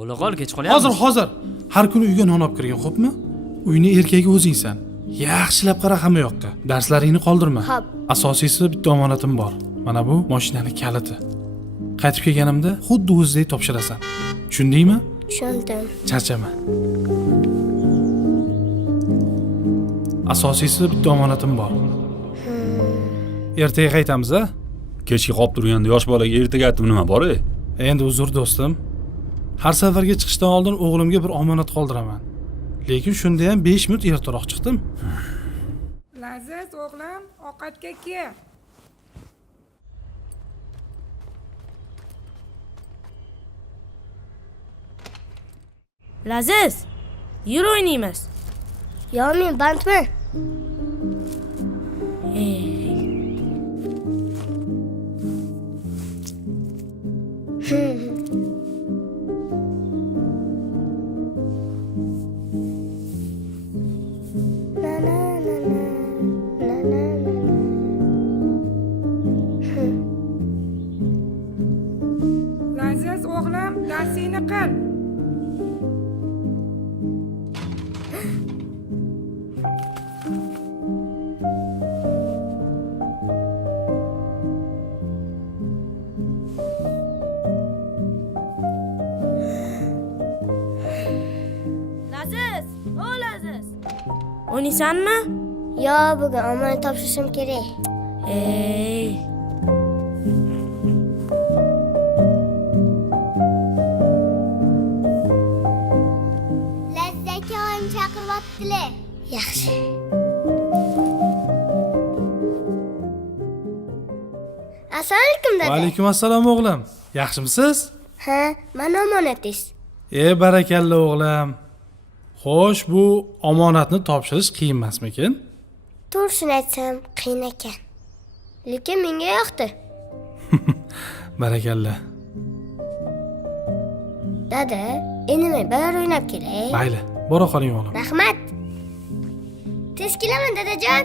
Bo'la qol, kech qolyapmiz. Hozir. Har kuni uyga non olib kirgin, xo'pmi? Uyni erkagi o'zingsan. Yaxshilab qara hamma yoqqa. Darslaringni qoldirma. Xo'p. Asosiysi bitta omonatim bor. Mana bu mashinani kaliti. Qaytib kelganimda xuddi o'zidek topshirasan. Tushundingmi? Tushundim. Charchama. Asosiysi bitta omonatim bor. Ertaga qaytamiz, a? Kechki qolib turganda yosh bolaga ertaga aytdim nima bor-ey? Endi uzr do'stim. Har safarga chiqishdan oldin o'g'limga bir omonat qoldiraman. Lekin shunda ham 5 minut ertaroq chiqdim. Laziz o'g'lim, ovqatga kel. Laziz, yur o'ynaymiz. Yo, men bandman. Na na na na. Na na na. Laziz o'g'lim, darsingni qil. Laziz, Laziz. O'ynaysanmi? Yo, bugun omonat topshirishim kerak. Ey. Lazzaki oyim chaqiryaptilar. Yaxshi. Assalomu alaykum dada. Va alaykum assalom o'g'lim. Yaxshimisiz? Ha, mana omonatingiz. Barakalla o'g'lim. Xo'sh, bu omonatni topshirish qiyin emasmikin? To'g'risini aytsam, qiyin ekan. Lekin menga yoqdi. Barakalla. Dada, endi men bor o'ynab kelay. Mayli, bora qoling o'g'lim. Rahmat. Tez kelaman dadajon.